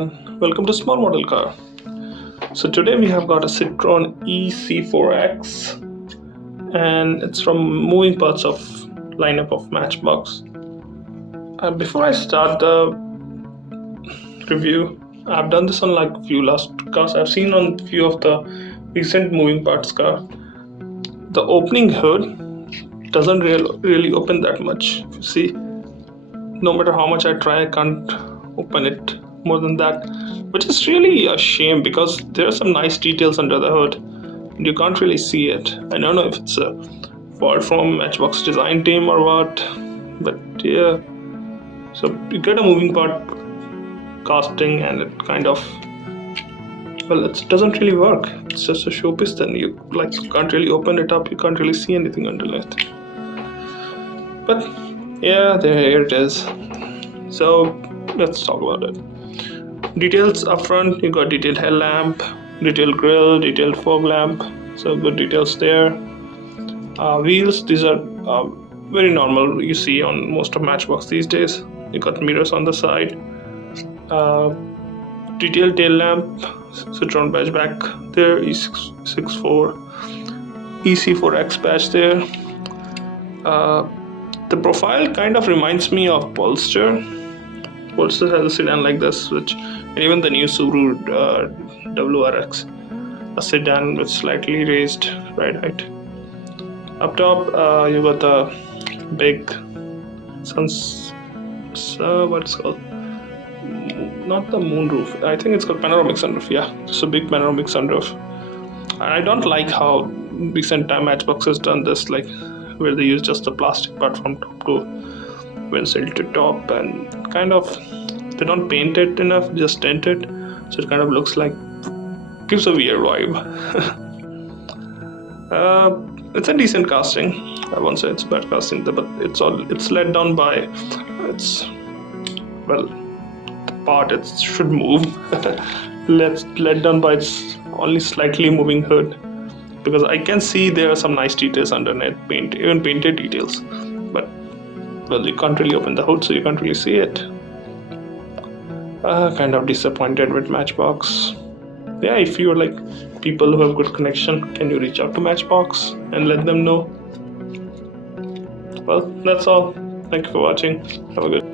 everyone, welcome to Small Model Car. So today we have got a Citroen EC4X and it's from moving parts of lineup of Matchbox. Before I start the review, I've done this on like few last cars. I've seen on few of the recent moving parts car. The opening hood doesn't really open that much. You see, no matter how much I try, I can't open it more than that, which is really a shame because there are some nice details under the hood and you can't really see it. I don't know if it's a fault from Matchbox design team or what, but yeah. So you get a moving part casting and it kind of, well, it doesn't really work. It's just a showpiece. Then you can't really open it up, you can't really see anything underneath. But yeah, here it is. So let's talk about it. Details up front, you got detailed headlamp, detailed grille, detailed fog lamp, so good details there. Wheels, these are very normal, you see on most of Matchbox these days. You got mirrors on the side, detailed tail lamp, Citroen badge back there, E64 EC4X badge there. The profile kind of reminds me of Polestar. Polestar has a sedan like this, and even the new Subaru WRX, a sedan with slightly raised ride height. Up top, you got the big what it's called? Not the moonroof. I think it's called panoramic sunroof. Yeah, just a big panoramic sunroof. And I don't like how recent time Matchbox has done this, like where they use just the plastic part from top to windshield to top, and kind of they don't paint it enough, just tint it, so it kind of looks like, gives a weird vibe. It's a decent casting. I won't say it's bad casting, but it's let down by the part it should move. let down by its only slightly moving hood, because I can see there are some nice details underneath, even painted details, but well, you can't really open the hood, so you can't really see it. Kind of disappointed with Matchbox. Yeah, if you're like people who have good connection, can you reach out to Matchbox and let them know? Well, that's all. Thank you for watching. Have a good